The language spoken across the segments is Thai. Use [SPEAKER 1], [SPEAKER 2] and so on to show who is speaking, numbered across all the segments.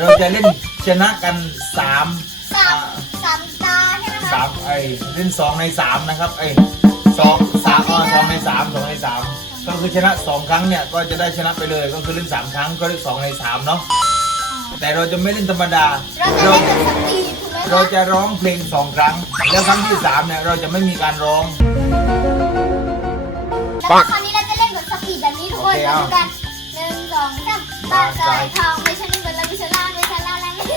[SPEAKER 1] เราจะเล่นชนะกันสาม
[SPEAKER 2] สามตาใช่ไหม
[SPEAKER 1] สามไอ้เล่นสองในสามนะครับไอ้สองสามอ๋สองในสามสองในสามก็คือชนะสองครั้งเนี่ยก็จะได้ชนะไปเลยก็คือเล่นสามครั้งก็เล่นสองในสามเนาะแต่เราจะไม่เล่นธรรมดา
[SPEAKER 2] เราจะเล่นสกรี
[SPEAKER 1] เราจะร้องเพลงสองครั้งแล้วครั้งที่สามเนี่ยเราจะไม่มีการร้อง
[SPEAKER 2] แล้วคราวนี้เราจะเล่นแบบสปีแบบนี้ทุกคนเหมนกันหนึ่งสองสามสาใยทอง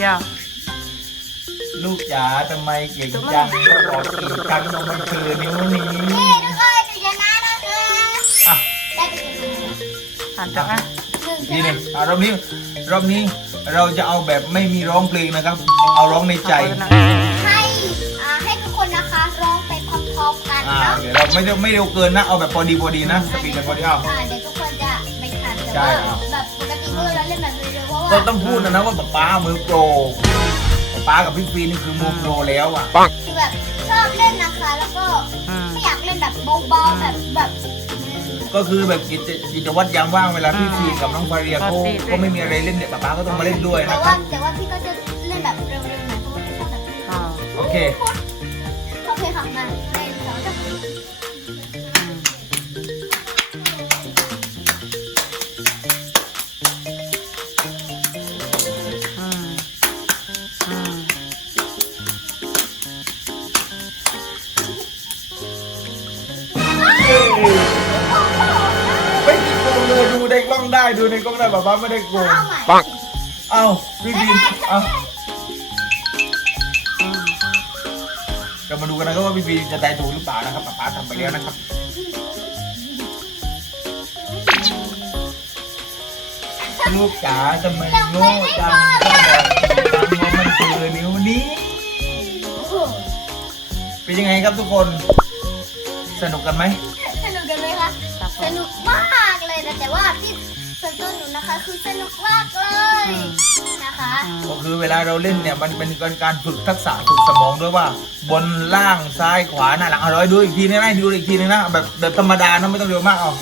[SPEAKER 3] อยา
[SPEAKER 1] ลูกจ๋าทำไมเก่งจังรอดตีกันตรงนคือนิ้วนี้
[SPEAKER 2] นี่ดูค้ะดูชนะนะคืออ่ะ
[SPEAKER 3] หันจังอ่ะ
[SPEAKER 1] ดีเลยอะรอบนี้รอบนี้เราจะเอาแบบไม่มีร้องเพลงนะครับ เอาร้องในใจ
[SPEAKER 2] ให้ ให้ทุกคนนะคะร้องไปพร้อมๆกันนะเด
[SPEAKER 1] ี๋ยวเราไม่ไม่เร็วเกินนะ เอาแบบพอดีพอดีนะ สปีดพอดีเอา
[SPEAKER 2] เดี๋ยวทุกคนจะไม่ทันใช่
[SPEAKER 1] ก็ต้องพูดนะนะว่าป๊าป้ามือโปรป้าป๊ากับพี่ฟีนี่คือมือโปรแล้วอ่ะ
[SPEAKER 2] คือแบบชอบเล่นนะคะแล้วก็อยากเล่นแบบเบาๆแบบแบบ
[SPEAKER 1] ก็คือแบบกิจกิจวัตรยามว่างเวลาพี่ฟีกับน้องฟารียาโก็ไม่มีอะไรเล่นเนี่ยป๊าป้าก็ต้องมาเล่นด้วยนะ
[SPEAKER 2] แต่ว่าแต่ว่าพี่ก็จะเล่นแบบเร็วๆนะเพราะว่าชอบแบบ
[SPEAKER 1] โอเคโอเคค่ะมาเล่นสองจุบในกล้องได้ดูในกล้องได้แบบว่าไม่ได้กลัวปักเอาพี่บีมเอาจะมาดูกันนะครับว่าพี่บีมจะได้ถูกหรือเปล่านะครับป้าทำไปแล้วนะครับลูกจ๋าทำไมโง่จังทำไมมันเจอนิ้วนี้เป็นยังไงครับทุกคน สนุกกันไหม
[SPEAKER 2] สนุกกันไหมคะสนุกมากเลนะแต่ว่าที่ส่วนตัวหนูนะคะคือสนุกมากเลยนะะ
[SPEAKER 1] ก็คือเวลาเราเล่นเนี่ยมันเป็นการฝึกทักษะฝึกสมองด้วยว่าบนล่างซ้ายขวาหน้าหลังอร่อยดูอีกทีนึงนะดูอีกทีนึงนะแบบแบบธรรมดานะไม่ต้องเร็วมากอ่ะ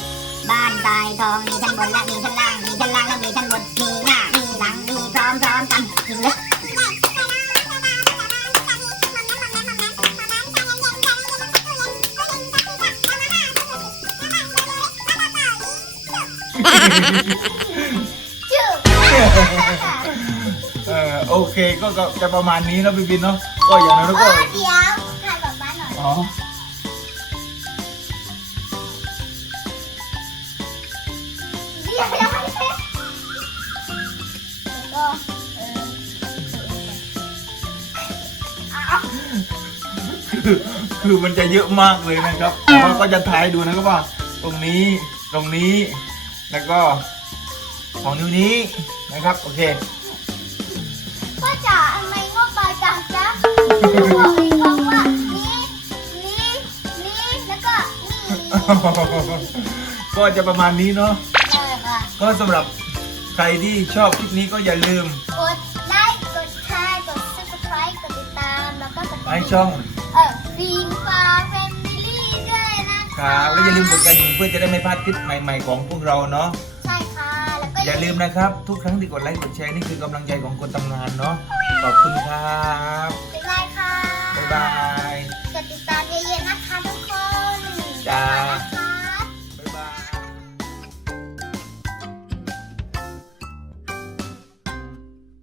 [SPEAKER 2] บ้านตายทองมีชั้นบนและมีชั้นล่าง
[SPEAKER 1] โอเคก็จะประมาณนี้นะบิบินเนาะก็อย่างนั้นก
[SPEAKER 2] ็เดี๋ยวถายแบบ้านหน่อย
[SPEAKER 1] คือมันจะเยอะมากเลยนะครับแต่ว่าก็จะถ่ายดูนะครับว่า ตรงนี้ ตรงนี้แล้วก็ของนิ้วนี้นะครับ โอเค
[SPEAKER 2] ก็จะอะไรบไปลาจังจ้ะก็นี
[SPEAKER 1] ก็จะประมาณนี้เนาะก็สำหรับใครที่ชอบคลิปนี้ก็อย่าลืม
[SPEAKER 2] กดไลค์กดแชร์กดซับสไคร b ์กดติดตาม แล้วก็กดให้ช่องเออฟิมฟ้า
[SPEAKER 1] ครับแล้วอย่าลืมกดกระดิ่งเพื่อจะได้ไม่พลาดคลิปใหม่ๆของพวกเราเนาะ
[SPEAKER 2] ใช่่คะ
[SPEAKER 1] อย่าลืมนะครับ ทุกครั้งที่กดไลค์กดแชร์นี่คือกำลังใจของคนทำงานเนาะขอบคุณครับ
[SPEAKER 2] บ๊ายบายค่ะบ๊ายบาย